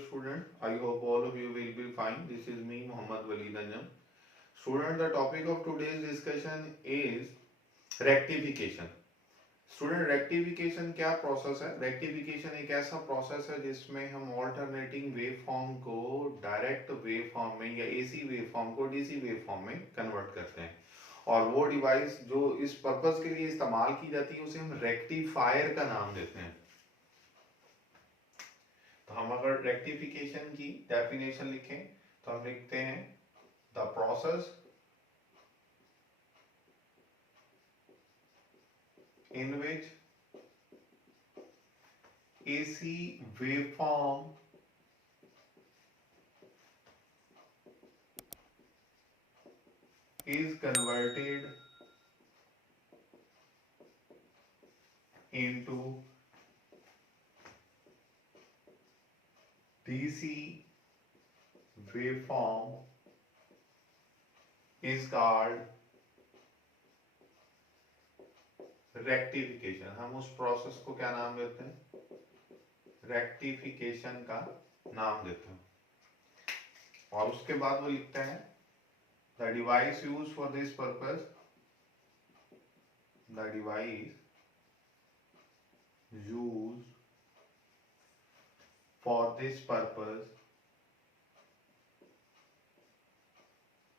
student. I hope all of you will be fine. This is me, Mohammad Waleed Anjam. Student, the topic of today's discussion is rectification. Student rectification क्या process है? Rectification एक ऐसा process है जिसमें हम alternating wave form को direct wave form में या एसी वेव फॉर्म को डीसी वेव फॉर्म में कन्वर्ट करते हैं, और वो डिवाइस जो इस पर्पस के लिए इस्तेमाल की जाती है उसे हम रेक्टिफायर का नाम देते हैं। तो हम अगर रेक्टिफिकेशन की डेफिनेशन लिखें तो हम लिखते हैं the process in which AC waveform is converted into DC waveform is called rectification. हम उस प्रोसेस को क्या नाम देते हैं? रेक्टिफिकेशन का नाम देते हैं। और उसके बाद वो लिखते हैं the device use for this purpose, the device use for this purpose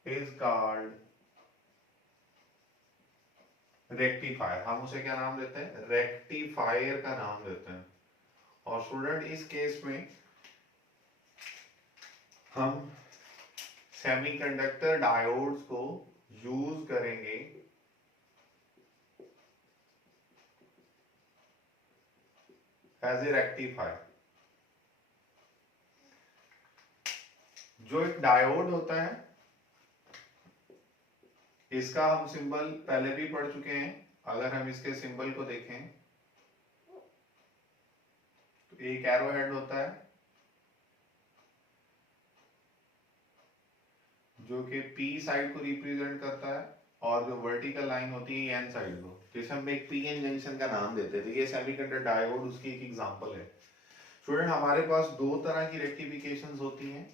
is called rectifier. हम उसे क्या नाम देते हैं? रेक्टिफायर का नाम देते हैं। और स्टूडेंट इस केस में हम सेमीकंडक्टर डायोड्स को यूज करेंगे एज ए रेक्टिफायर। जो एक डायोड होता है इसका हम सिंबल पहले भी पढ़ चुके हैं। अगर हम इसके सिंबल को देखें तो एक एरो हेड होता है जो कि P साइड को रिप्रेजेंट करता है, और जो वर्टिकल लाइन होती है N साइड को, जिसे हम एक PN जंक्शन का नाम देते थे। ये सेमीकंडक्टर डायोड उसकी एक एग्जांपल है। स्टूडेंट, हमारे पास दो तरह की रेक्टिफिकेशंस होती हैं।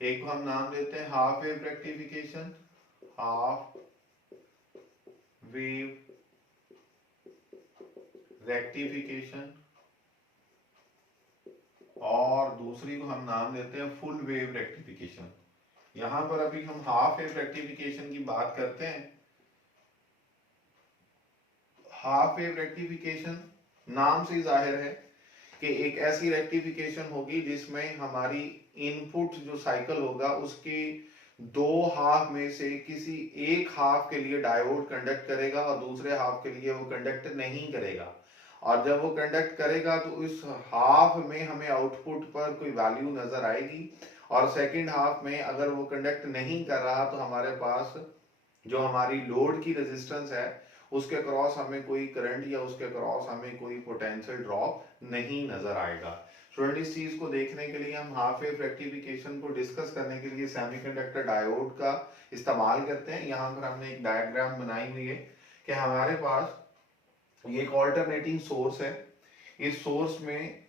एक को हम नाम देते हैं half wave rectification, half wave rectification, और दूसरी को हम नाम देते हैं फुल वेव रेक्टिफिकेशन। यहां पर अभी हम हाफ वेव रेक्टिफिकेशन की बात करते हैं। हाफ वेव रेक्टिफिकेशन नाम से जाहिर है कि एक ऐसी रेक्टिफिकेशन होगी जिसमें हमारी इनपुट जो साइकिल होगा उसके दो हाफ में से किसी एक हाफ के लिए डायोड कंडक्ट करेगा और दूसरे हाफ के लिए वो कंडक्ट नहीं करेगा। और जब वो कंडक्ट करेगा तो इस हाफ में हमें आउटपुट पर कोई वैल्यू नजर आएगी, और सेकंड हाफ में अगर वो कंडक्ट नहीं कर रहा तो हमारे पास जो हमारी लोड की रेजिस्टेंस है उसके क्रॉस हमें कोई करंट या उसके क्रॉस हमें कोई पोटेंशियल ड्रॉप नहीं नजर आएगा। स्टूडेंट, इस चीज को देखने के लिए हम हाफ वेव रेक्टिफिकेशन को डिस्कस करने के लिए सेमीकंडक्टर डायोड का इस्तेमाल करते हैं। यहाँ पर हमने एक डायग्राम बनाई हुई है कि हमारे पास ये एक ऑल्टरनेटिंग सोर्स है। इस सोर्स में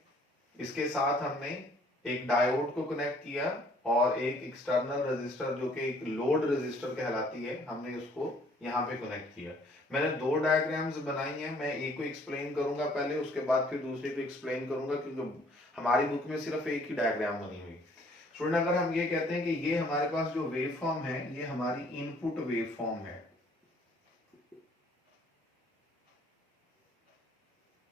इसके साथ हमने एक डायोड को कनेक्ट किया और एक एक्सटर्नल रेजिस्टर जो कि एक लोड रेजिस्टर कहलाती है, हमने उसको यहाँ पे कनेक्ट किया। मैंने दो डायग्राम्स बनाई हैं, मैं एक को एक्सप्लेन करूंगा पहले, उसके बाद फिर दूसरे को एक्सप्लेन करूंगा, क्योंकि हमारी बुक में सिर्फ एक ही डायग्राम बनी हुई। स्टूडेंट, अगर हम ये कहते हैं कि ये हमारे पास जो वेव फॉर्म है ये हमारी इनपुट वेव फॉर्म है,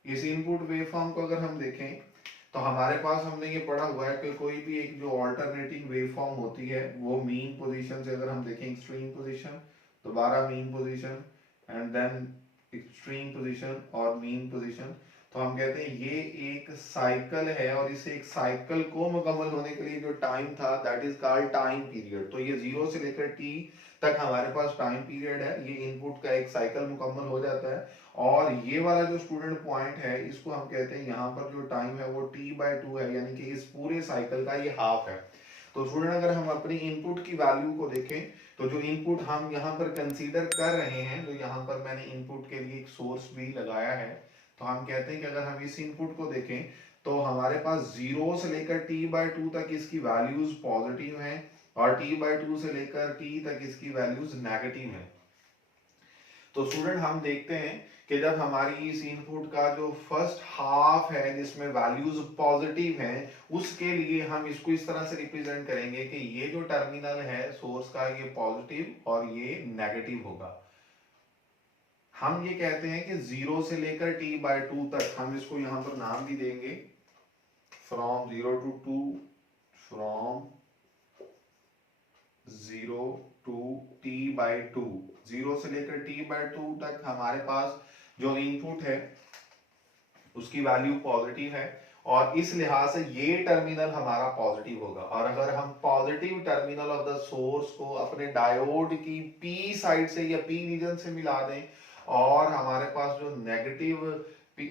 इस इनपुट वेव फॉर्म को अगर हम देखें तो हमारे पास हमने ये पढ़ा हुआ है कि कोई भी एक जो ऑल्टरनेटिंग वेव फॉर्म होती है वो मीन पोजीशन से, अगर हम देखें एक्सट्रीम पोजीशन, दोबारा mean position and then extreme position और मीन पोजीशन, तो हम कहते हैं ये एक साइकिल है, और इसे एक साइकिल को मुकम्मल होने के लिए जो टाइम था that is called time period. तो ये 0 से लेकर t तक हमारे पास टाइम पीरियड है, ये इनपुट का एक साइकिल मुकम्मल हो जाता है। और ये वाला जो स्टूडेंट पॉइंट है इसको हम कहते हैं यहाँ पर जो टाइम है वो t/2 है, यानी कि इस पूरे साइकिल का ये हाफ है। तो स्टूडेंट, अगर हम अपनी इनपुट की वैल्यू को देखें तो जो इनपुट हम यहाँ पर कंसीडर कर रहे हैं, तो यहाँ पर मैंने इनपुट के लिए एक सोर्स भी लगाया है, तो हम कहते हैं कि अगर हम इस इनपुट को देखें तो हमारे पास 0 से लेकर t/2 तक इसकी वैल्यूज पॉजिटिव हैं और t/2 से लेकर t तक इसकी वैल्यूज नेगेटिव हैं। तो स्टूडेंट हम देखते हैं कि जब हमारी इस इनपुट का जो फर्स्ट हाफ है जिसमें वैल्यूज पॉजिटिव हैं, उसके लिए हम इसको इस तरह से रिप्रेजेंट करेंगे कि ये जो टर्मिनल है सोर्स का ये पॉजिटिव और ये नेगेटिव होगा। हम ये कहते हैं कि 0 से लेकर t/2 तक, हम इसको यहां पर नाम भी देंगे from 0 to 2, from 0 to t/2, 0 से लेकर t/2 तक हमारे पास जो इनपुट है उसकी वैल्यू पॉजिटिव है और इस लिहाज से ये टर्मिनल हमारा पॉजिटिव होगा। और अगर हम positive terminal of the source को अपने डायोड की पी साइड से या पी रीजन से मिला दें और हमारे पास जो नेगेटिव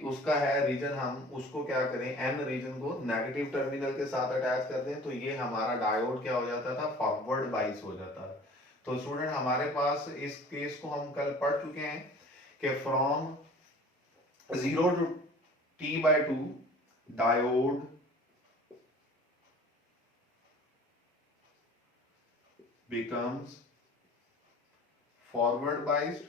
उसका है रीजन, हम उसको क्या करें, एन रीजन को नेगेटिव टर्मिनल के साथ अटैच कर दें, तो ये हमारा डायोड क्या हो जाता था, फॉरवर्ड बाइस हो जाता है। तो स्टूडेंट हमारे पास इस केस को हम कल पढ़ चुके हैं कि from 0 to t/2 diode becomes forward biased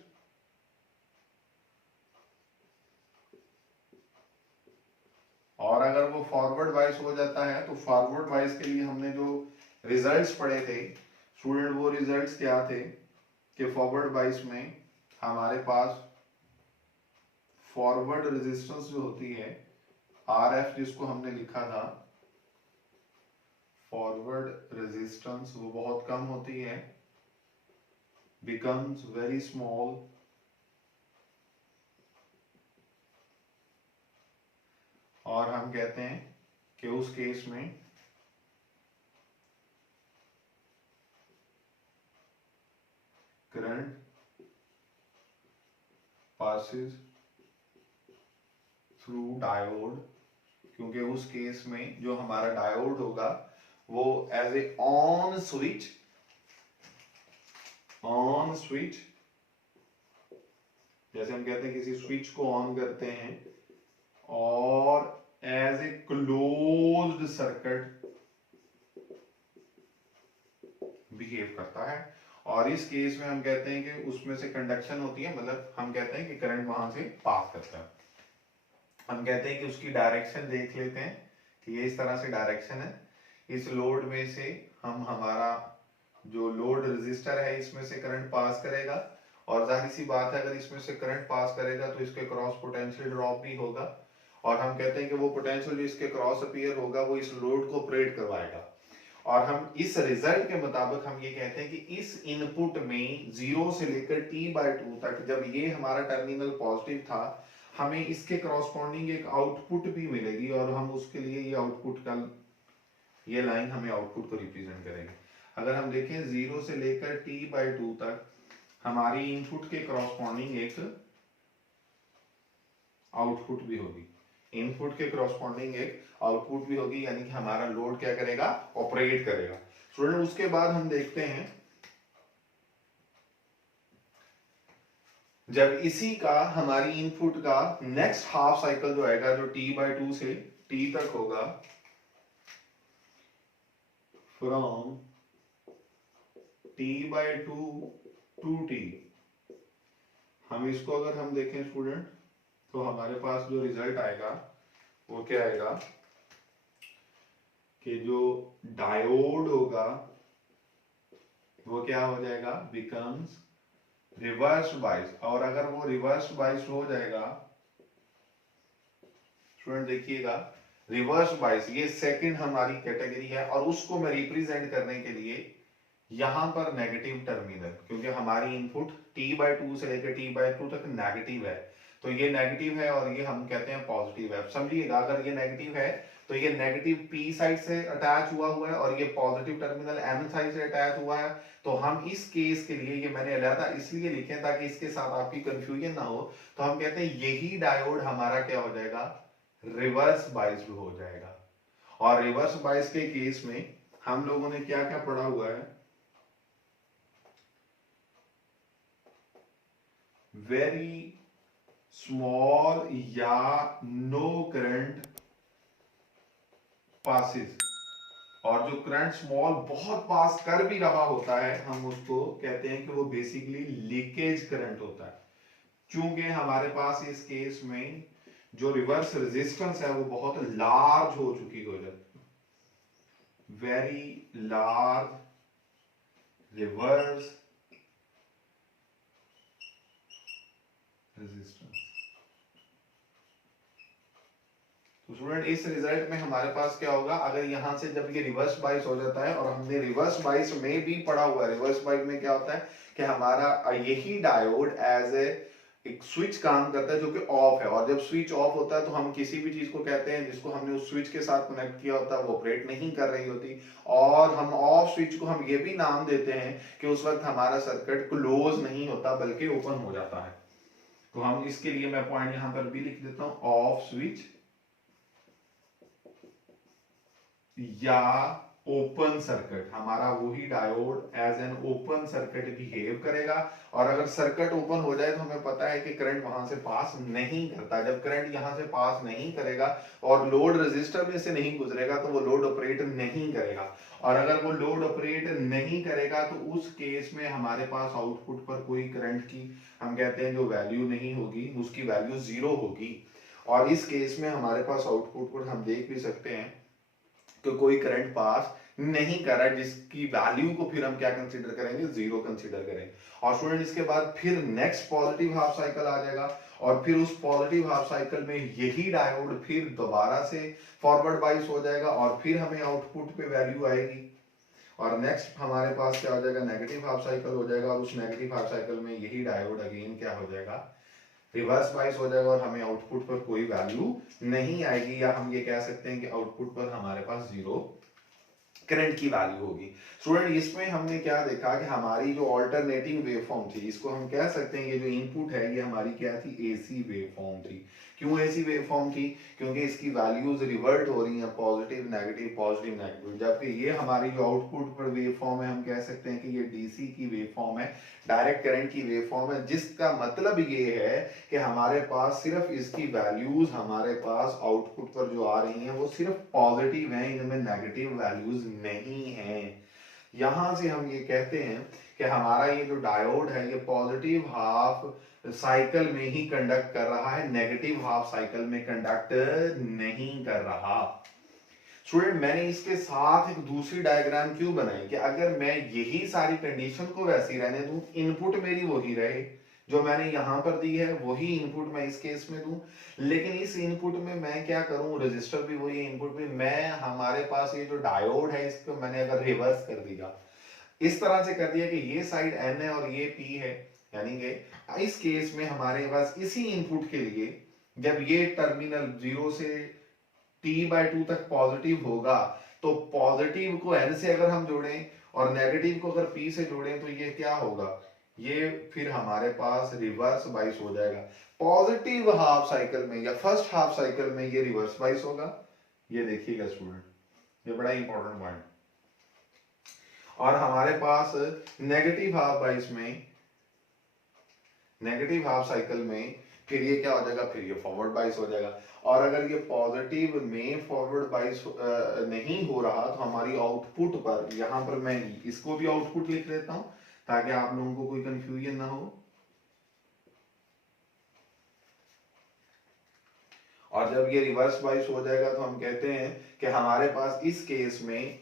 और अगर वो फॉरवर्ड बाइस हो जाता है तो फॉरवर्ड बाइस के लिए हमने जो रिजल्ट्स पढ़े थे स्टूडेंट, वो रिजल्ट्स क्या थे कि फॉरवर्ड बाइस में हमारे पास फॉरवर्ड रेजिस्टेंस जो होती है RF, जिसको हमने लिखा था फॉरवर्ड रेजिस्टेंस, वो बहुत कम होती है, becomes very small और हम कहते हैं कि उस केस में करंट passes थ्रू डायोड, क्योंकि उस केस में जो हमारा डायोड होगा वो एज ए ऑन स्विच जैसे हम कहते हैं किसी स्विच को ऑन करते हैं और as a closed circuit behave करता है। और इस केस में हम कहते हैं कि उसमें से कंडक्शन होती है, मतलब हम कहते हैं कि करंट वहां से पास करता है। हम कहते हैं कि उसकी डायरेक्शन देख लेते हैं कि ये इस तरह से डायरेक्शन है, इस लोड में से हम हमारा जो लोड रेजिस्टर है इसमें से करंट पास करेगा और जाहिर सी बात है अगर इसमें से करंट पास करेगा तो इसके क्रॉस पोटेंशियल ड्रॉप भी होगा और हम कहते हैं कि वो पोटेंशियल जो इसके क्रॉस अपीयर होगा वो इस लोड को ऑपरेट करवाएगा। और हम इस रिजल्ट के मुताबिक हम ये कहते हैं कि इस इनपुट में 0 से लेकर t/2 तक जब ये हमारा टर्मिनल पॉजिटिव था, हमें इसके करस्पॉन्डिंग एक आउटपुट भी मिलेगी और हम उसके लिए ये आउटपुट का ये लाइन हमें आउटपुट को रिप्रेजेंट करेगी। अगर हम देखें 0 से लेकर t/2 तक हमारी इनपुट के करस्पॉन्डिंग एक आउटपुट भी होगी, इनपुट के करस्पॉन्डिंग एक आउटपुट भी होगी, यानी कि हमारा लोड क्या करेगा, ऑपरेट करेगा। स्टूडेंट उसके बाद हम देखते हैं जब इसी का हमारी इनपुट का नेक्स्ट हाफ साइकिल जो आएगा जो t/2 से t तक होगा, फ्रॉम t/2 to t, हम इसको अगर हम देखें स्टूडेंट तो हमारे पास जो रिजल्ट आएगा वो क्या आएगा कि जो डायोड होगा वो क्या हो जाएगा, बिकम्स रिवर्स बाइस। और अगर वो रिवर्स बाइस हो जाएगा स्टूडेंट देखिएगा, रिवर्स बाइस ये सेकंड हमारी कैटेगरी है और उसको मैं रिप्रेजेंट करने के लिए यहां पर नेगेटिव टर्मिनल, क्योंकि हमारी इनपुट t/2 से लेकर t/2 तक नेगेटिव है, तो ये नेगेटिव है और ये हम कहते हैं पॉजिटिव है। समझिएगा अगर ये नेगेटिव है तो ये नेगेटिव p साइड से अटैच हुआ है और ये पॉजिटिव टर्मिनल n साइड से अटैच हुआ है। तो हम इस केस के लिए, ये मैंने अलग इसलिए लिखे ताकि इसके साथ आपकी कंफ्यूजन ना हो, तो हम कहते हैं यही डायोड हमारा क्या हो जाएगा, रिवर्स बाइस हो जाएगा। और रिवर्स बाइस के केस में हम लोगों ने क्या क्या पढ़ा हुआ है, वेरी स्मॉल या नो करंट पासिस, और जो करंट स्मॉल बहुत पास कर भी रहा होता है हम उसको कहते हैं कि वो बेसिकली लीकेज करंट होता है। चूंकि हमारे पास इस केस में जो रिवर्स रेजिस्टेंस है वो बहुत लार्ज हो चुकी हो जाती, वेरी लार्ज रिवर्स रेजिस्टेंस। तो स्टूडेंट इस रिजल्ट में हमारे पास क्या होगा, अगर यहां से जब ये रिवर्स बाइस हो जाता है, और हमने रिवर्स बाइस में भी पढ़ा हुआ है, रिवर्स बाइस में क्या होता है कि हमारा यही डायोड एज ए एक स्विच काम करता है जो कि ऑफ है, और जब स्विच ऑफ होता है तो हम किसी भी चीज को कहते हैं जिसको हमने उस स्विच के साथ कनेक्ट किया होता है वो ऑपरेट नहीं कर रही होती, और हम ऑफ स्विच को हम ये भी नाम देते हैं कि उस वक्त हमारा सर्किट क्लोज नहीं होता बल्कि ओपन हो जाता है। तो हम इसके लिए मैं पॉइंट यहां पर भी लिख देता हूं, ऑफ स्विच या ओपन सर्किट। हमारा वही diode as an open circuit behave करेगा, और अगर सर्किट ओपन हो जाए तो हमें पता है कि करंट वहां से पास नहीं करता। जब करंट यहां से पास नहीं करेगा और लोड रेजिस्टर में से नहीं गुजरेगा तो वो लोड ऑपरेट नहीं करेगा, और अगर वो लोड ऑपरेट नहीं करेगा तो उस केस में हमारे पास आउटपुट पर कोई करंट की हम कहते हैं जो वैल्यू नहीं होगी, उसकी वैल्यू 0 होगी। और इस केस में हमारे पास आउटपुट पर हम देख भी सकते हैं तो कोई करंट पास नहीं कर रहा है, जिसकी वैल्यू को फिर हम क्या कंसीडर करेंगे, 0 कंसीडर करेंगे। और स्टूडेंट इसके बाद फिर नेक्स्ट पॉजिटिव हाफ साइकिल आ जाएगा, और फिर उस पॉजिटिव हाफ साइकिल में यही डायोड फिर दोबारा से फॉरवर्ड बाइस हो जाएगा, और फिर हमें आउटपुट पे वैल्यू आएगी। और नेक्स्ट हमारे पास क्या हो जाएगा, नेगेटिव हाफ साइकिल हो जाएगा, और उस नेगेटिव हाफ साइकिल में यही डायोड अगेन क्या हो जाएगा, रिवर्स बाइस हो जाएगा, और हमें आउटपुट पर कोई वैल्यू नहीं आएगी, या हम ये कह सकते हैं कि आउटपुट पर हमारे पास 0 करंट की वैल्यू होगी। स्टूडेंट इसमें हमने क्या देखा कि हमारी जो ऑल्टरनेटिंग वेवफॉर्म थी, इसको हम कह सकते हैं ये जो इनपुट है ये हमारी क्या थी, एसी वेवफॉर्म थी। क्यों एसी वेवफॉर्म थी, क्योंकि इसकी वैल्यूज रिवर्ट हो रही हैं, पॉजिटिव नेगेटिव पॉजिटिव नेगेटिव, जबकि ये हमारी जो आउटपुट पर वेवफॉर्म है हम कह सकते हैं कि ये डीसी की वेवफॉर्म है, डायरेक्ट करंट की वेवफॉर्म है, जिसका मतलब ये है कि हमारे पास सिर्फ इसकी वैल्यूज हमारे पास आउटपुट पर जो आ रही हैं वो सिर्फ पॉजिटिव हैं, इनमें नेगेटिव वैल्यूज नहीं हैं। यहां से हम ये कहते हैं कि हमारा ये जो डायोड है ये पॉजिटिव हाफ साइकिल में ही कंडक्ट कर रहा है, नेगेटिव हाफ साइकिल में कंडक्ट नहीं कर रहा। स्टूडेंट मैंने इसके साथ एक दूसरी डायग्राम क्यों बनाई कि अगर मैं यही सारी कंडीशन को वैसी रहने दूं, इनपुट मेरी वही रहे, जो मैंने यहां पर दी है वही इनपुट मैं इस केस में दूं, लेकिन इस इनपुट में मैं क्या करूं, रजिस्टर भी वही है, इनपुट भी मैं, हमारे पास ये जो डायोड है इसको मैंने अगर रिवर्स कर दिया, इस तरह से कर दिया कि ये साइड N है और ये P है, यानी कि इस केस में हमारे पास इसी इनपुट के लिए जब ये टर्मिनल 0 से T/2 तक पॉजिटिव होगा तो पॉजिटिव को N से अगर हम जोड़ें और नेगेटिव को अगर P से जोड़ें तो ये क्या होगा, ये फिर हमारे पास रिवर्स बाइस हो जाएगा। पॉजिटिव हाफ साइकिल में या फर्स्ट हाफ साइकिल में ये रिवर्स बाइस होगा, ये देखिएगा स्टूडेंट, ये बड़ा इंपॉर्टेंट पॉइंट। और हमारे पास नेगेटिव हाफ बाइस में, नेगेटिव हाफ साइकिल में फिर ये क्या हो जाएगा, फिर ये फॉरवर्ड बाइस हो जाएगा। और अगर ये पॉजिटिव में फॉरवर्ड बाइस नहीं हो रहा तो हमारी आउटपुट पर, यहां पर मैं इसको भी आउटपुट लिख देता हूं ताकि आप लोगों को कोई कंफ्यूजन ना हो। और जब ये रिवर्स बाइस हो जाएगा तो हम कहते हैं कि हमारे पास इस केस में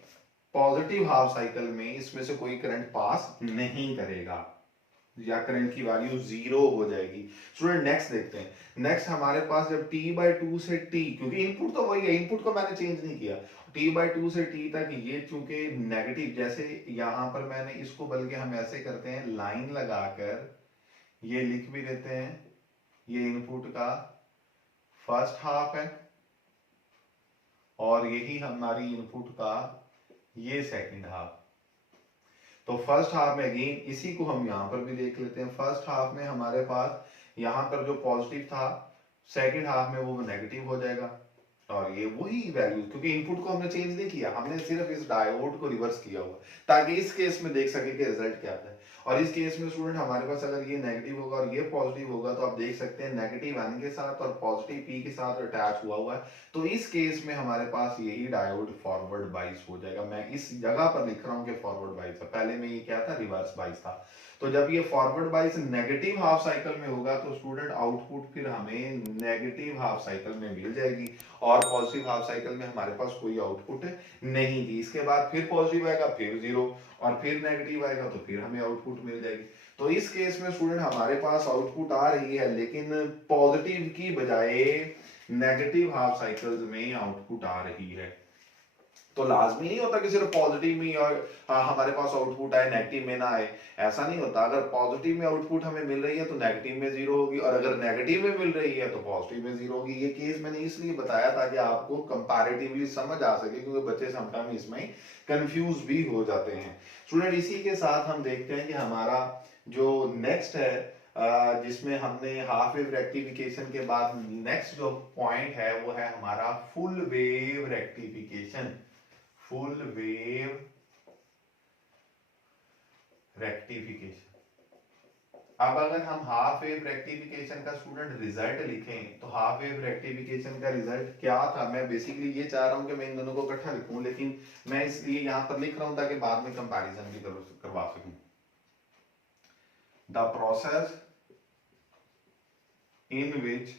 पॉजिटिव हाफ साइकिल में इसमें से कोई करंट पास नहीं करेगा, या करंट की वैल्यू 0 हो जाएगी। स्टूडेंट नेक्स्ट देखते हैं, नेक्स्ट हमारे पास जब T/2 से T, क्योंकि इनपुट तो वही है, इनपुट को मैंने चेंज नहीं किया, T/2 से T तक ये चूंकि नेगेटिव, जैसे यहां पर मैंने इसको, बल्कि हम ऐसे करते हैं लाइन लगाकर ये लिख भी देते हैं, ये इनपुट का फर्स्ट हाफ है और यही हमारी इनपुट का ये सेकंड हाफ। तो फर्स्ट हाफ में अगेन इसी को हम यहां पर भी देख लेते हैं, फर्स्ट हाफ में हमारे पास यहां पर जो पॉजिटिव था, सेकंड हाफ में वो नेगेटिव हो जाएगा। और ये वही वैल्यू, क्योंकि इनपुट को हमने चेंज नहीं किया, हमने सिर्फ इस डायोड को रिवर्स किया हुआ ताकि इस केस में देख सके कि रिजल्ट क्या आता है। और इस केस में स्टूडेंट हमारे पास अगर ये नेगेटिव होगा और ये पॉजिटिव होगा तो आप देख सकते हैं नेगेटिव एन के साथ और पॉजिटिव पी के साथ अटैच हुआ है। तो इस केस में हमारे पास यही डायोड फॉरवर्ड बाइस हो जाएगा। मैं इस जगह पर लिख रहा हूँ कि फॉरवर्ड बाइस है, पहले में ये क्या था, रिवर्स बाइस था। तो जब ये फॉरवर्ड बाइस नेगेटिव हाफ साइकिल में होगा तो स्टूडेंट आउटपुट फिर हमें नेगेटिव हाफ साइकिल में मिल जाएगी, और पॉजिटिव हाफ साइकिल में हमारे पास कोई आउटपुट नहीं थी। इसके बाद फिर पॉजिटिव आएगा, फिर जीरो, और फिर नेगेटिव आएगा तो फिर हमें आउटपुट मिल जाएगी। तो इस केस में स्टूडेंट हमारे पास आउटपुट आ रही है, लेकिन पॉजिटिव की बजाय नेगेटिव हाफ साइकिल्स में आउटपुट आ रही है। तो लाजमी नहीं होता कि सिर्फ पॉजिटिव में और हमारे पास आउटपुट आए, नेगेटिव में ना आए, ऐसा नहीं होता। अगर पॉजिटिव में आउटपुट हमें मिल रही है तो नेगेटिव में जीरो होगी, और अगर नेगेटिव में मिल रही है तो पॉजिटिव में जीरो होगी। ये केस मैंने इसलिए बताया ताकि आपको कंपैरेटिवली समझ आ सके, क्योंकि बच्चे समटाइम इसमें कंफ्यूज भी हो जाते हैं। स्टूडेंट इसी के साथ हम देखते हैं कि हमारा जो नेक्स्ट है, जिसमें हमने हाफ वेव रेक्टिफिकेशन के बाद नेक्स्ट जो पॉइंट है वो है हमारा full wave rectification. Full wave rectification. अब अगर हम हाफ वेव रेक्टिफिकेशन का स्टूडेंट रिजल्ट लिखें तो हाफ वेव रेक्टिफिकेशन का रिजल्ट क्या था, मैं बेसिकली ये चाह रहा हूं कि मैं इन दोनों को इकट्ठा लिखूं, लेकिन मैं इसलिए यहां पर लिख रहा हूं ताकि बाद में कंपैरिजन भी करवा सकूं। The process in which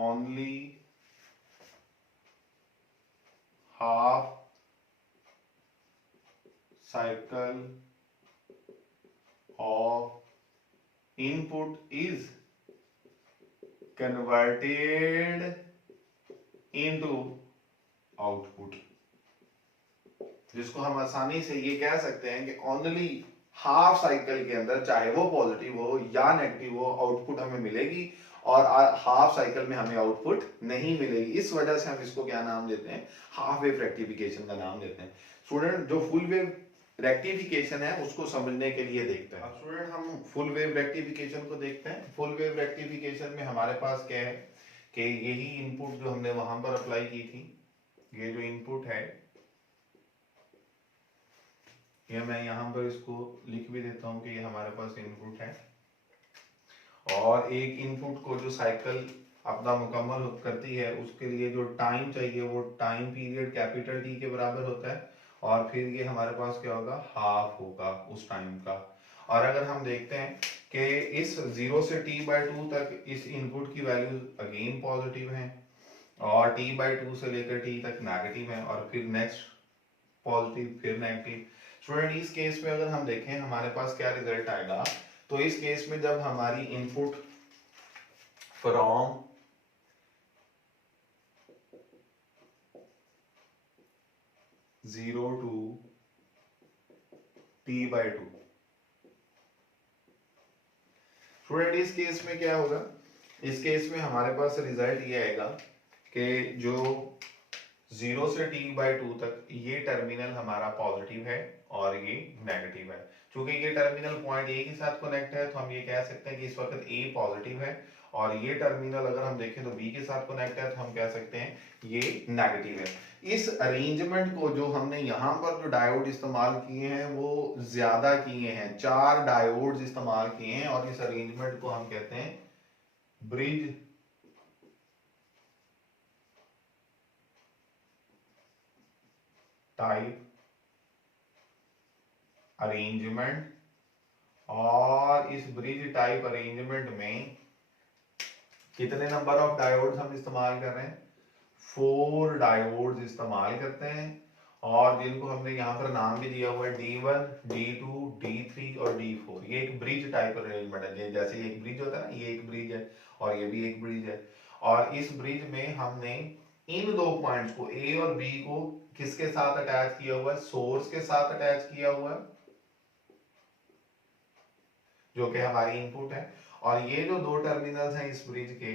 only half cycle of input is converted into output, जिसको हम आसानी से ये कह सकते हैं कि ओनली हाफ साइकिल के अंदर, चाहे वो पॉजिटिव हो या नेगेटिव हो, आउटपुट हमें मिलेगी, और हाफ साइकिल में हमें आउटपुट नहीं मिलेगी। इस वजह से हम इसको क्या नाम देते हैं, हाफ वेव रेक्टिफिकेशन का नाम देते हैं। स्टूडेंट जो फुल वेव रेक्टिफिकेशन है उसको समझने के लिए देखते हैं। अब स्टूडेंट हम फुल वेव रेक्टिफिकेशन को देखते हैं। फुल वेव रेक्टिफिकेशन में हमारे पास क्या है कि यही इनपुट जो हमने वहां पर अप्लाई की थी, ये जो इनपुट है, ये मैं यहां पर इसको लिख भी देता हूं कि ये हमारे पास इनपुट है, और एक इनपुट को जो साइकिल अपना मुकम्मल करती है उसके लिए जो टाइम चाहिए वो टाइम पीरियड कैपिटल टी के बराबर होता है, और फिर ये हमारे पास क्या होगा, हाफ होगा उस टाइम का। और अगर हम देखते हैं कि इस 0 से t/2 तक इस इनपुट की वैल्यूज अगेन पॉजिटिव हैं, और t/2 से लेकर t तक नेगेटिव है, और फिर नेक्स्ट पॉजिटिव, फिर नेगेटिव। स्टूडेंट इस केस में अगर हम देखें हमारे पास क्या रिजल्ट आएगा, तो इस केस में जब हमारी input from zero to t/2, student इस केस में क्या होगा, इस केस में हमारे पास रिजल्ट ये आएगा कि जो 0 से t/2 तक ये टर्मिनल हमारा पॉजिटिव है और ये नेगेटिव है। क्योंकि ये टर्मिनल पॉइंट ए के साथ कनेक्ट है तो हम ये कह सकते हैं कि इस वक्त ए पॉजिटिव है, और ये टर्मिनल अगर हम देखें तो बी के साथ कनेक्ट है तो हम कह सकते हैं ये नेगेटिव है। इस अरेंजमेंट को जो हमने यहाँ पर जो डायोड इस्तेमाल किए हैं वो ज्यादा किए हैं, 4 डायोड्स इस्तेमाल किए हैं, और इस अरेंजमेंट को हम कहते हैं ब्रिज टाइप अरेंजमेंट। और इस ब्रिज टाइप अरेंजमेंट में कितने नंबर ऑफ डायोड्स हम इस्तेमाल कर रहे हैं, 4 डायोड्स इस्तेमाल करते हैं, और जिनको हमने यहाँ पर नाम भी दिया हुआ है D1, D2, D3 और D4। ये एक ब्रिज टाइप अरेंजमेंट है, जैसे एक ब्रिज होता है ना, ये एक ब्रिज है और ये भी एक ब्रिज है। और इस ब्रिज में हमने इन दो पॉइंट्स को A और B को किसके साथ अटैच किया हुआ है, सोर्स के साथ अटैच किया हुआ है, जो कि हमारी इनपुट है, और ये जो दो टर्मिनल्स हैं इस ब्रिज के,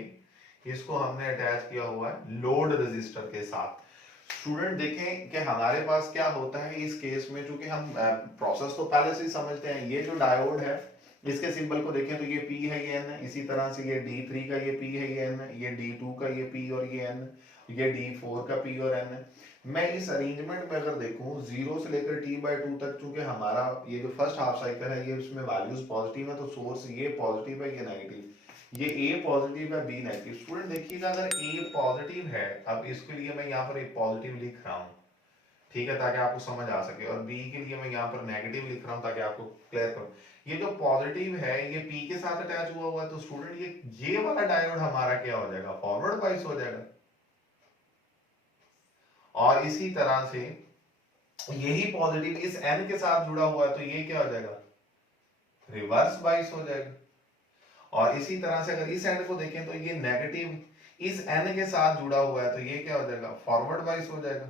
इसको हमने अटैच किया हुआ है लोड रेजिस्टर के साथ। स्टूडेंट देखें कि हमारे पास क्या होता है इस केस में, चूंकि हम प्रोसेस तो पहले से ही समझते हैं, ये जो डायोड है इसके सिंबल को देखें तो ये P है, ये N है, इसी तरह से ये D3 का ये P है, ये N है, ये D2 का ये P और ये N, ये D4 का P और N है। मैं इस अरेंजमेंट में अगर देखूं 0 से लेकर T/2 तक, चूंकि हमारा ये जो फर्स्ट हाफ साइकिल है ये उसमें वैल्यूज पॉजिटिव है, तो सोर्स ये पॉजिटिव है, ये नेगेटिव, ये A पॉजिटिव है, B नेगेटिव। स्टूडेंट देखिएगा अगर A पॉजिटिव है, अब इसके लिए मैं यहाँ पर एक पॉजिटिव लिख रहा हूँ, ठीक है, ताकि आपको समझ आ सके, और बी के लिए मैं यहाँ पर नेगेटिव लिख रहा हूँ ताकि आपको क्लियर करूँ। ये जो पॉजिटिव है ये पी के साथ अटैच हुआ हुआ है, तो स्टूडेंट ये वाला डायोड हमारा क्या हो जाएगा, फॉरवर्ड बाइस हो जाएगा। और इसी तरह से यही पॉजिटिव इस एन के साथ जुड़ा हुआ है, तो ये क्या हो जाएगा, रिवर्स बाइस हो जाएगा। और इसी तरह से अगर इस एंड को देखें तो ये नेगेटिव इस एन के साथ जुड़ा हुआ है, तो ये क्या हो जाएगा, फॉरवर्ड बाइस हो जाएगा।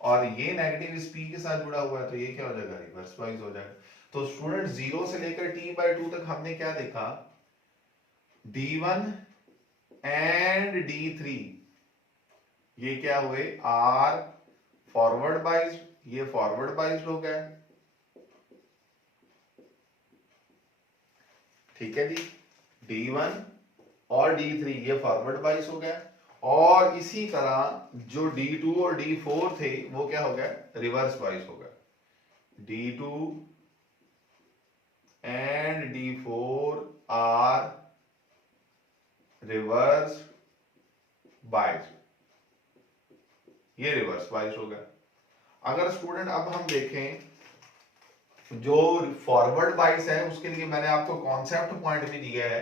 और ये नेगेटिव इस P के साथ जुड़ा हुआ है, तो ये क्या हो जाएगा, रिवर्स बाइस हो जाएगा। तो स्टूडेंट 0 से लेकर T/2 तक हमने क्या देखा, D1 एंड D3 ये क्या हुए, आर फॉरवर्ड बाइस, ये फॉरवर्ड बाइस हो गया, ठीक है जी। D1 और D3 ये फॉरवर्ड बाइस हो गया, और इसी तरह जो D2 और D4 थे वो क्या हो गया, रिवर्स बाइस हो गया। D2 and D4 are reverse bias, ये रिवर्स बाइस हो गया। अगर स्टूडेंट अब हम देखें जो फॉरवर्ड बाइस है उसके लिए मैंने आपको कॉन्सेप्ट पॉइंट भी दिया है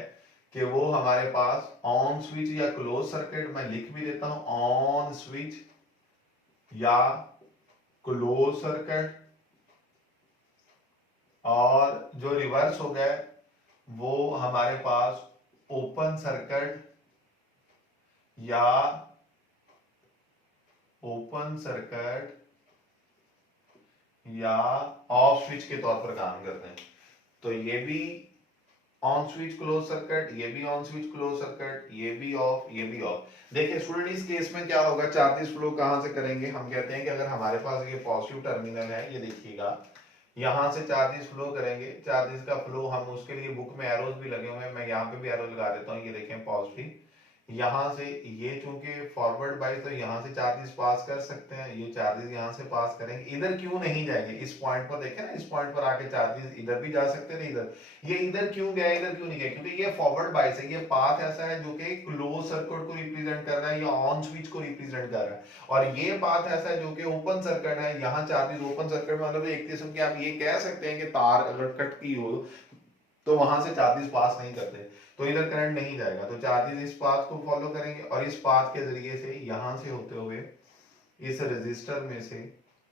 कि वो हमारे पास ऑन स्विच या क्लोज सर्किट, मैं लिख भी देता हूं ऑन स्विच या क्लोज सर्किट, और जो रिवर्स हो गया वो हमारे पास ओपन सर्किट या ओपन सर्किट या ऑफ स्विच के तौर पर काम करते हैं। तो ये भी ऑन स्विच क्लोज सर्किट, ये भी ऑन स्विच क्लोज सर्किट, ये भी ऑफ, ये भी ऑफ। देखिए स्टूडेंट इस केस में क्या होगा, चार्जेस फ्लो कहां से करेंगे, हम कहते हैं कि अगर हमारे पास ये पॉजिटिव टर्मिनल है, ये देखिएगा यहां से चार्जेस फ्लो करेंगे, चार्जेस का फ्लो हम उसके लिए बुक में एरोज भी लगे हुए हैं, मैं यहाँ पे भी एरो लगा देता हूँ, ये देखें पॉजिटिव, यहां से ये चूंकि फॉरवर्ड बाइस, तो यहां से चार्जेस पास कर सकते हैं, ये चार्जेस यहां से पास करेंगे, इधर क्यों नहीं जाएंगे, इस पॉइंट पर देखें ना, इस पॉइंट पर आके चार्जेस इधर भी जा सकते थे, इधर ये इधर क्यों गया, इधर क्यों नहीं गया, क्योंकि ये फॉरवर्ड बाइस है, ये पाथ ऐसा है जो कि क्लोज सर्किट को रिप्रेजेंट कर रहा है या ऑन स्विच को रिप्रेजेंट कर रहा है, और ये पाथ ऐसा है जो कि ओपन सर्किट है, यहाँ चार्जेस ओपन सर्किट में, मतलब एक किस्म की आप ये कह सकते हैं कि तार अगर कट की हो तो वहां से चार्जेस पास नहीं करते, तो इधर करंट नहीं जाएगा, तो चार्जेस इस पाथ को फॉलो करेंगे और इस पाथ के जरिए से यहां से होते हुए इस रेजिस्टर में से,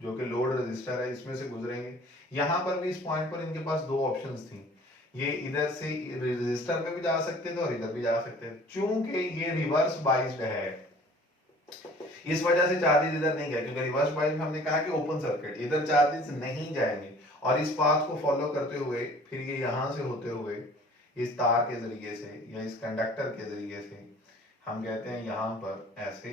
जो कि लोड रेजिस्टर है, इसमें से गुजरेंगे। यहां पर भी इस पॉइंट पर इनके पास दो ऑप्शंस थी, ये इधर से रेजिस्टर पे भी जा सकते थे और इधर भी जा सकते थे, चूंकि ये रिवर्स बाइस्ड है इस वजह से चार्जेस इधर नहीं गए, क्योंकि रिवर्स बाइस में हमने कहा कि ओपन सर्किट, इधर चार्जेस नहीं जाएंगे, और इस पाथ को फॉलो करते हुए फिर ये यहां से होते हुए इस तार के जरिए से या इस कंडक्टर के जरिए से हम कहते हैं यहां पर ऐसे,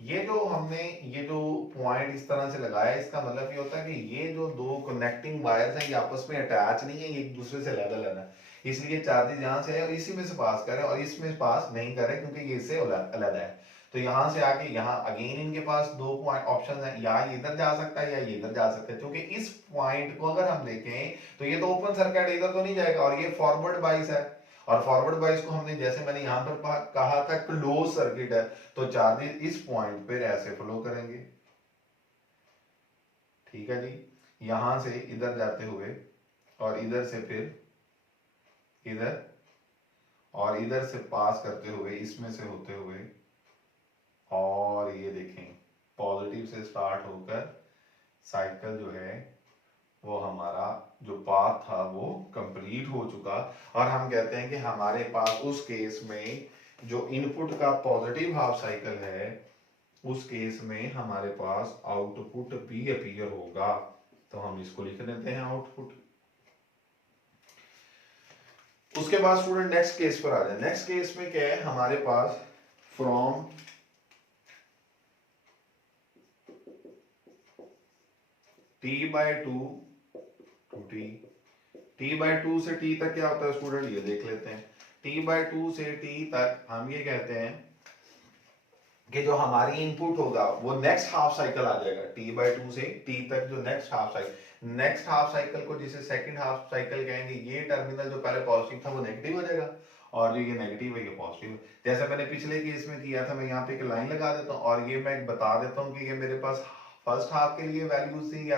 ये जो हमने ये जो पॉइंट इस तरह से लगाया, इसका मतलब ये होता है कि ये जो दो कनेक्टिंग वायर्स हैं ये आपस में अटैच नहीं है, ये एक दूसरे से अलग अलग है, इसलिए चार्जेस यहाँ से है और इसी में से पास करें और इसमें पास नहीं करें क्योंकि ये इससे अलग है। तो यहाँ से आके यहाँ अगेन इनके पास दो पॉइंट ऑप्शन है, या ये इधर जा सकता है या ये इधर जा सकता है, क्योंकि इस पॉइंट को अगर हम देखें तो ये तो ओपन सर्किट इधर तो नहीं जाएगा, और ये फॉरवर्ड बाइस है, और फॉरवर्ड बाइस को हमने जैसे मैंने यहाँ पर कहा था क्लोज सर्किट है, तो चार्जेस इस पॉइंट पर ऐसे फ्लो करेंगे, ठीक है जी, यहां से इधर जाते हुए और इधर से फिर इधर और इधर से पास करते हुए इसमें से होते हुए, और ये देखें पॉजिटिव से स्टार्ट होकर साइकिल जो है वो हमारा जो पाथ था वो कंप्लीट हो चुका, और हम कहते हैं कि हमारे पास उस केस में जो इनपुट का पॉजिटिव हाफ साइकिल है उस केस में हमारे पास आउटपुट भी अपीयर होगा, तो हम इसको लिख देते हैं आउटपुट। उसके बाद स्टूडेंट नेक्स्ट केस पर आ जाए, नेक्स्ट केस में क्या है हमारे पास from T/2 to T, T by two से टी तक क्या होता है स्टूडेंट, ये देख लेते हैं। टी बाई टू से टी तक हम ये कहते हैं कि जो हमारी इनपुट होगा वो नेक्स्ट हाफ साइकिल आ जाएगा। टी बाई टू से टी तक जो नेक्स्ट हाफ साइकिल को जिसे सेकंड हाफ साइकिल कहेंगे, ये टर्मिनल जो पहले पॉजिटिव था वो नेगेटिव हो जाएगा, और जो ये नेगेटिव है ये पॉजिटिव। जैसे मैंने पिछले केस में किया था, मैं यहाँ पे एक लाइन लगा देता हूँ और ये मैं बता देता हूँ कि ये मेरे पास फर्स्ट हाफ के लिए वैल्यूज थी या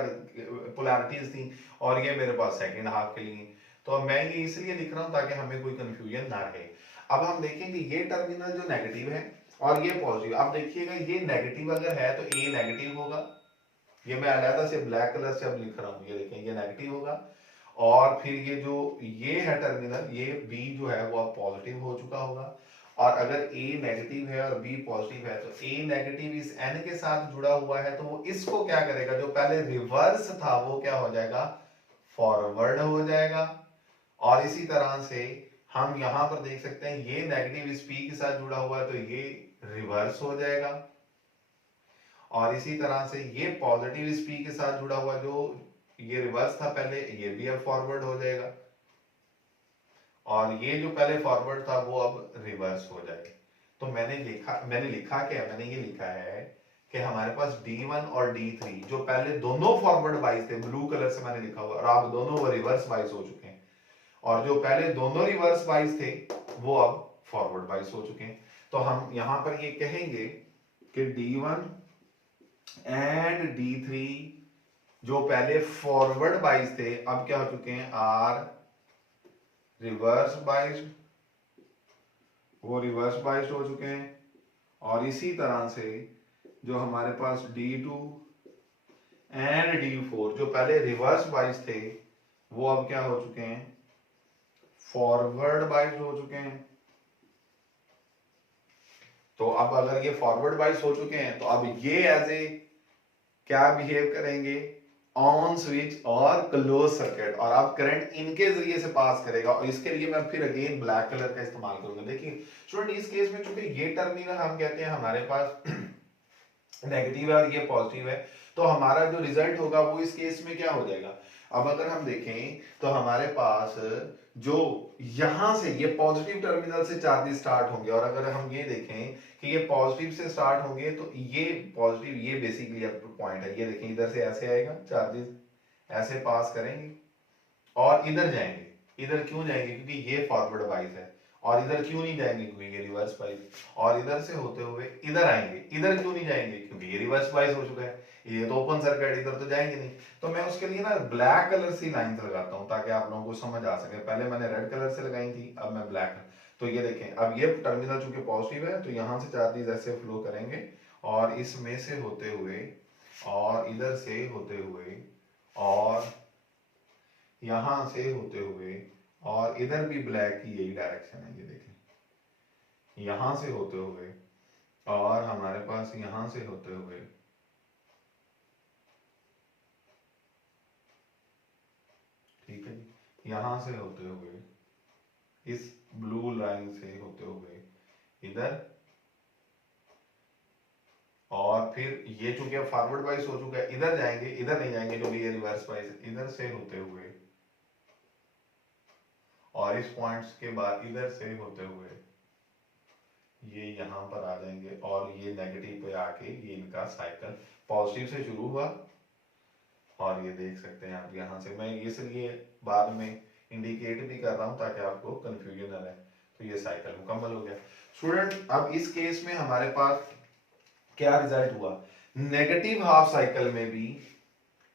पोलैरिटीज थी, और ये मेरे पास सेकंड हाफ के लिए। तो मैं ये इसलिए लिख रहा हूँ ताकि हमें कोई कंफ्यूजन ना रहे। अब हम देखेंगे ये टर्मिनल जो नेगेटिव है और ये पॉजिटिव। अब देखिएगा ये नेगेटिव अगर है तो ए नेगेटिव होगा, ये मैं अलग से ब्लैक कलर से अब लिख रहा हूँ, ये देखें ये नेगेटिव होगा। और फिर ये जो ये है टर्मिनल, ये बी जो है वो अब पॉजिटिव हो चुका होगा। और अगर ए नेगेटिव है और बी पॉजिटिव है तो ए नेगेटिव इस एन के साथ जुड़ा हुआ है, तो वो इसको क्या करेगा, जो पहले रिवर्स था वो क्या हो जाएगा, फॉरवर्ड हो जाएगा। और इसी तरह से हम यहां पर देख सकते हैं ये नेगेटिव इस पी के साथ जुड़ा हुआ है तो ये रिवर्स हो जाएगा, और इसी तरह से ये पॉजिटिव इस पी के साथ जुड़ा हुआ, जो ये रिवर्स था पहले, ये भी अब फॉरवर्ड हो जाएगा, और ये जो पहले फॉरवर्ड था वो अब रिवर्स हो जाएगा। तो मैंने लिखा क्या, मैंने ये लिखा है कि हमारे पास D1 और D3 जो पहले दोनों फॉरवर्ड बाइस थे, ब्लू कलर से मैंने लिखा हुआ, और अब दोनों वो रिवर्स बाइस हो चुके हैं, और जो पहले दोनों रिवर्स बाइस थे वो अब फॉरवर्ड बाइस हो चुके हैं। तो हम यहां पर ये कहेंगे कि D1 एंड D3 जो पहले फॉरवर्ड बाइस थे अब क्या हो चुके हैं, आर रिवर्स बाइस्ड, वो रिवर्स बाइस्ड हो चुके हैं। और इसी तरह से जो हमारे पास D2 एंड D4 जो पहले रिवर्स बाइस्ड थे वो अब क्या हो चुके हैं, फॉरवर्ड बाइस्ड हो चुके हैं। तो अब अगर ये फॉरवर्ड बाइस हो चुके हैं तो अब ये एज ए क्या बिहेव करेंगे, ऑन स्विच और क्लोज सर्किट, और अब करंट इनके जरिए से पास करेगा। और इसके लिए मैं फिर अगेन ब्लैक कलर का इस्तेमाल करूंगा। देखिए स्टूडेंट इस केस में चूंकि ये टर्मिनल हम कहते हैं हमारे पास नेगेटिव है और ये पॉजिटिव है, तो हमारा जो रिजल्ट होगा वो इस केस में क्या हो जाएगा। अब अगर हम देखें तो हमारे पास जो यहां से ये पॉजिटिव टर्मिनल से चार्जेस स्टार्ट होंगे, और अगर हम ये देखें कि ये पॉजिटिव से स्टार्ट होंगे तो ये पॉजिटिव, ये बेसिकली पॉइंट है, ये देखें इधर से ऐसे आएगा, चार्जेस ऐसे पास करेंगे और इधर जाएंगे। इधर क्यों जाएंगे, क्योंकि ये फॉरवर्ड बाइस है। और इधर क्यों नहीं जाएंगे, क्योंकि ये रिवर्स बाइस। और इधर से होते हुए इधर आएंगे, इधर क्यों नहीं जाएंगे, क्योंकि ये रिवर्स बाइस हो चुका है, ये तो ओपन सर्किट, इधर तो जाएंगे नहीं। तो मैं उसके लिए ना ब्लैक कलर से लाइन लगाता हूं ताकि आप लोगों को समझ आ सके। पहले मैंने रेड कलर से लगाई थी, अब मैं ब्लैक। तो ये देखें अब ये टर्मिनल चूंकि पॉजिटिव है तो यहां से चार्जेस ऐसे फ्लो करेंगे और इसमें से होते हुए और इधर से होते हुए और यहां से होते हुए, और इधर भी ब्लैक की यही डायरेक्शन है, ये देखें यहां से होते हुए और हमारे पास यहां से होते हुए, ठीक है जी, यहां से होते हुए इस ब्लू लाइन से होते हुए इधर, और फिर ये चूंकि फॉरवर्ड वाइज हो चुका है इधर जाएंगे, इधर नहीं जाएंगे जो ये रिवर्स वाइज, इधर से होते हुए और इस पॉइंट्स के बाद इधर से होते हुए ये यहां पर आ जाएंगे, और ये नेगेटिव पे आके ये इनका साइकिल पॉजिटिव से शुरू हुआ, और ये देख सकते हैं आप यहां से। मैं इसलिए बाद में इंडिकेट भी कर रहा हूं ताकि आपको कंफ्यूजन ना रहे। तो ये साइकिल मुकम्मल हो गया स्टूडेंट। अब इस केस में हमारे पास क्या रिजल्ट हुआ, नेगेटिव हाफ साइकिल में भी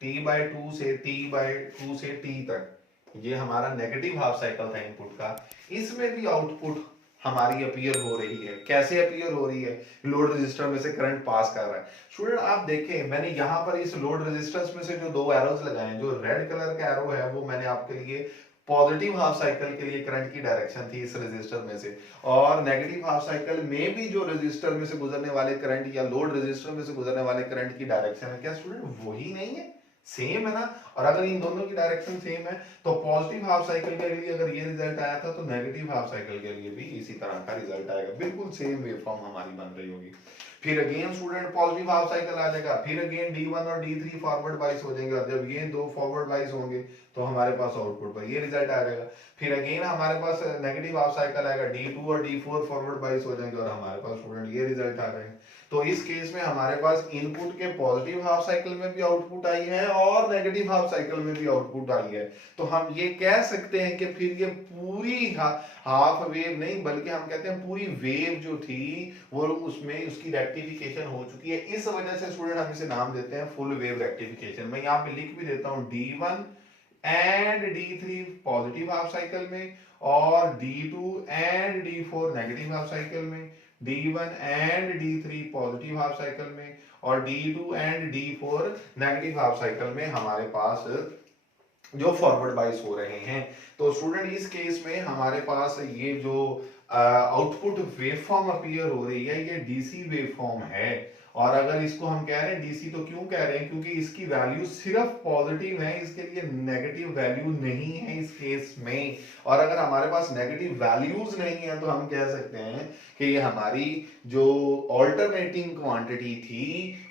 T/2 से T/2 से T तक ये हमारा नेगेटिव हाफ साइकिल था इनपुट का, इसमें भी आउटपुट हमारी अपीयर हो रही है। कैसे अपीयर हो रही है, लोड रेजिस्टर में से करंट पास कर रहा है। स्टूडेंट आप देखें मैंने यहां पर इस लोड रेजिस्टेंस में से जो दो एरोज लगाए हैं, जो रेड कलर का एरो है वो मैंने आपके लिए पॉजिटिव हाफ साइकिल के लिए करंट की डायरेक्शन थी इस रेजिस्टर में से, और नेगेटिव हाफ साइकिल में भी जो रेजिस्टर में से गुजरने वाले करंट या लोड रेजिस्टर में से गुजरने वाले करंट की डायरेक्शन है, क्या स्टूडेंट वही नहीं है, सेम है ना। और अगर इन दोनों की डायरेक्शन सेम है तो पॉजिटिव हाफ साइकिल के लिए अगर ये रिजल्ट आया था तो नेगेटिव हाफ साइकिल के लिए भी इसी तरह का रिजल्ट आएगा, बिल्कुल सेम वेवफॉर्म हमारी बन रही होगी। फिर again student positive half cycle आ जाएगा, फिर अगेन D1 और D3 फॉरवर्ड बाइस हो जाएंगे, और जब ये दो फॉरवर्ड बाइस होंगे तो हमारे पास आउटपुट पर ये रिजल्ट आ जाएगा। फिर अगेन हमारे पास नेगेटिव हाफ साइकिल आएगा, D2 और D4 फॉरवर्ड बाइस हो जाएंगे और हमारे पास स्टूडेंट ये रिजल्ट आ जाएगा। तो इस केस में हमारे पास इनपुट के पॉजिटिव हाफ साइकिल में भी आउटपुट आई है और नेगेटिव हाफ साइकिल में भी आउटपुट आई है। तो हम ये कह सकते हैं कि फिर ये पूरी हाफ वेव नहीं बल्कि हम कहते हैं पूरी वेव जो थी वो उसमें उसकी रेक्टिफिकेशन हो चुकी है। इस वजह से स्टूडेंट हम इसे नाम देते हैं फुल वेव रेक्टिफिकेशन। मैं यहाँ पे लिख भी देता हूँ D1 and D3 positive half cycle में और D2 and D4 negative half cycle में, D1 and D3 positive half cycle में और D2 and D4 negative half cycle में हमारे पास जो फॉरवर्ड बाइस हो रहे हैं। तो स्टूडेंट इस केस में हमारे पास ये जो आउटपुट वेवफॉर्म अपीयर हो रही है ये डीसी वेवफॉर्म है। और अगर इसको हम कह रहे हैं डीसी तो क्यों कह रहे हैं, क्योंकि इसकी वैल्यू सिर्फ पॉजिटिव है, इसके लिए नेगेटिव वैल्यू नहीं है इस केस में। और अगर हमारे पास नेगेटिव वैल्यूज नहीं है तो हम कह सकते हैं कि ये हमारी जो ऑल्टरनेटिंग क्वांटिटी थी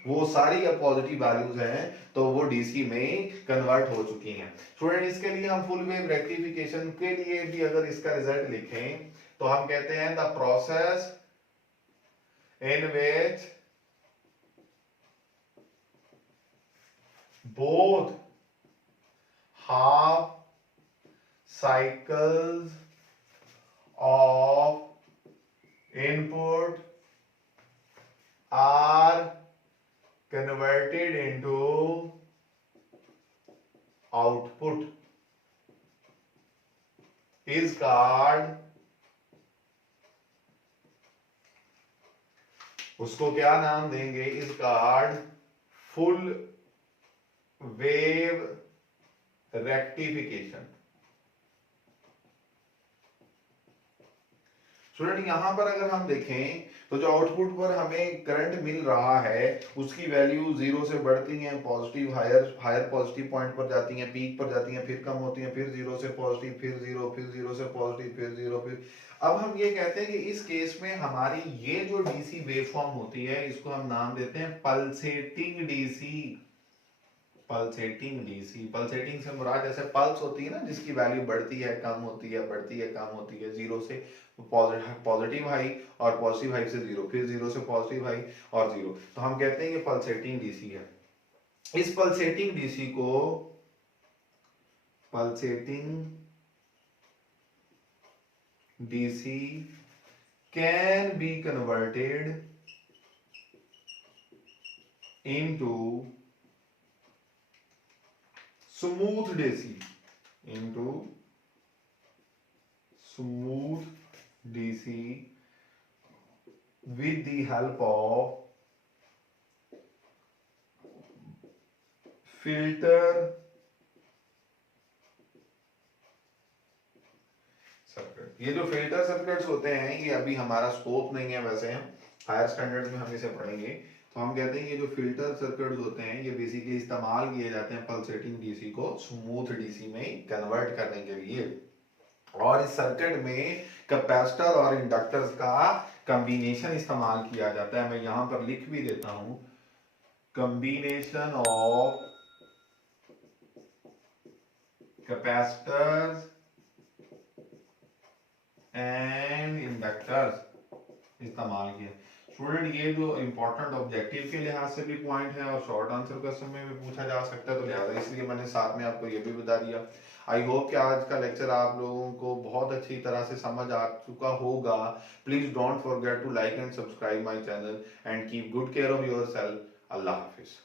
वो सारी अब पॉजिटिव वैल्यूज हैं तो वो डीसी में कन्वर्ट हो चुकी हैं। स्टूडेंट इसके लिए हम फुल वेव रेक्टिफिकेशन के लिए भी अगर इसका रिजल्ट लिखें तो हम कहते हैं the process in which both half cycles of input are converted into output is called, उसको क्या नाम देंगे, is called full wave rectification. Student यहां पर अगर हम देखें तो जो आउटपुट पर हमें करंट मिल रहा है उसकी वैल्यू जीरो से बढ़ती हैं, पॉजिटिव हायर पॉजिटिव पॉइंट पर जाती हैं, पीक पर जाती हैं, फिर कम होती हैं, फिर जीरो से पॉजिटिव, फिर जीरो से पॉजिटिव, फिर जीरो, फिर। अब हम ये कहते हैं कि इस केस में हमारी ये जो डीसी वेवफॉर्म होती है इसको हम नाम देते हैं pulsating DC. Pulsating DC, pulsating से मुराद जैसे पल्स होती है ना जिसकी वैल्यू बढ़ती है कम होती है, बढ़ती है कम होती है, जीरो से पॉजिटिव हाई और पॉजिटिव हाई से जीरो, फिर जीरो से पॉजिटिव हाई और जीरो, तो हम कहते हैं ये पल्सेटिंग डीसी है। इस पल्सेटिंग डीसी को pulsating DC can be converted into smooth DC into smooth DC with the help of filter circuit. ये जो फिल्टर सर्किट्स होते हैं ये अभी हमारा स्कोप नहीं है, वैसे हम हायर स्टैंडर्ड्स में हम इसे पढ़ेंगे। तो हम कहते हैं ये जो फिल्टर सर्किट्स होते हैं ये बेसिकली इस्तेमाल किए जाते हैं पल्सेटिंग डीसी को स्मूथ डीसी में कन्वर्ट करने के लिए। और इस सर्किट में कैपेसिटर और इंडक्टर्स का कॉम्बिनेशन इस्तेमाल किया जाता है। मैं यहां पर लिख भी देता हूं, combination of capacitors and inductors इस्तेमाल किया। स्टूडेंट ये जो इंपॉर्टेंट ऑब्जेक्टिव के लिहाज से भी पॉइंट है और शॉर्ट आंसर क्वेश्चन में भी पूछा जा सकता है, तो लिहाजा इसलिए मैंने साथ में आपको ये भी बता दिया। आई होप कि आज का लेक्चर आप लोगों को बहुत अच्छी तरह से समझ आ चुका होगा। Please don't forget to like and subscribe my channel and keep good care of yourself. अल्लाह हाफिज।